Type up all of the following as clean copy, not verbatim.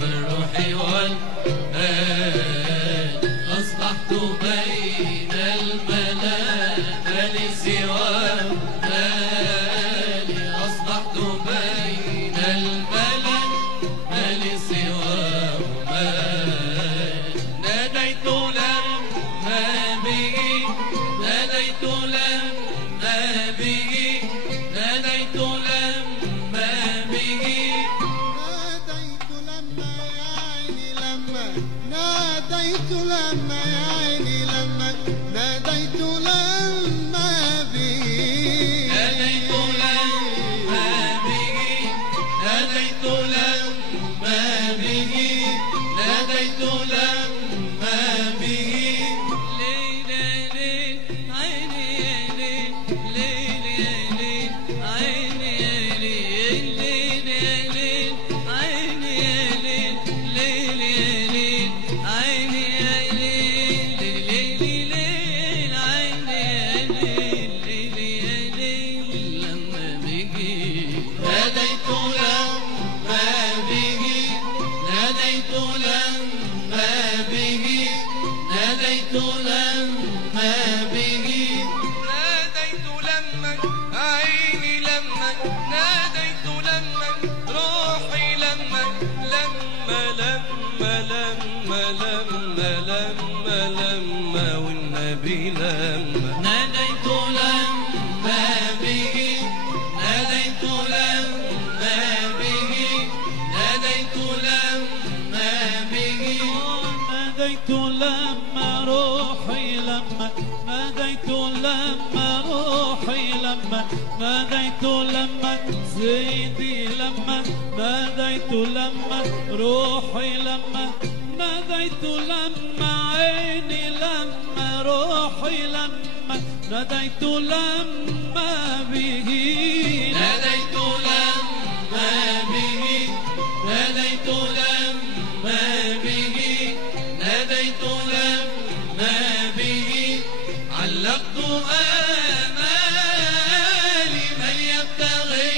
بالروح والمال أصبحت بين الملا ما لي سواه مالي أصبحت بين الملا ما لي سواه مالي ناديت لما به ناديت لما به ناديت لما به ناديت لما يا عيني لما ناديت لما يا عيني لما ناديت لما به ناديت لما به ناديت لما به ناديت لما به ليلي ليل عيني ليل ليلي ليل عيني ليل ليلي ليل عيني ليل ليلي ليل عيني ليل ليلي ليل عيني ليل ليلي ليل لما بيجي ناديت لما بيجي ناديت لما بيجي ناديت لما بيجي ناديت لما عيني لما ناديت لما روحي لما لما والنبي لما ناديت لما بيجي ناديت لما بيجي ناديت لما بيجي ناديت لما روحي لما ناديت لما روحي لما ناديت لما زيدي لما ناديت لما روحي لما ناديت لما عيني لما روحي لما ناديت لما به ناديت لما به ناديت لما به ناديت لما به علقت آمالي من يبتغي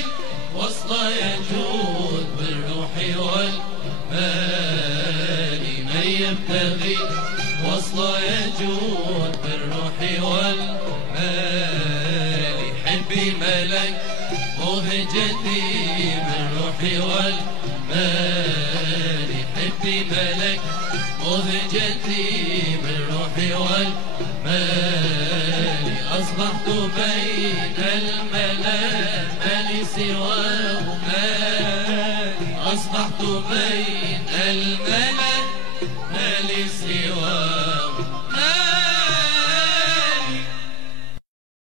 وسط يجود بالروح والمال من يبتغي وسط يجود بالروح والمال حبي ملك مهجتي بالروح والمال حبي ملك مهجتي بالروح والمال أصبحت بين الملا ما لي سواه مالي أصبحت بين الملا ما لي سواه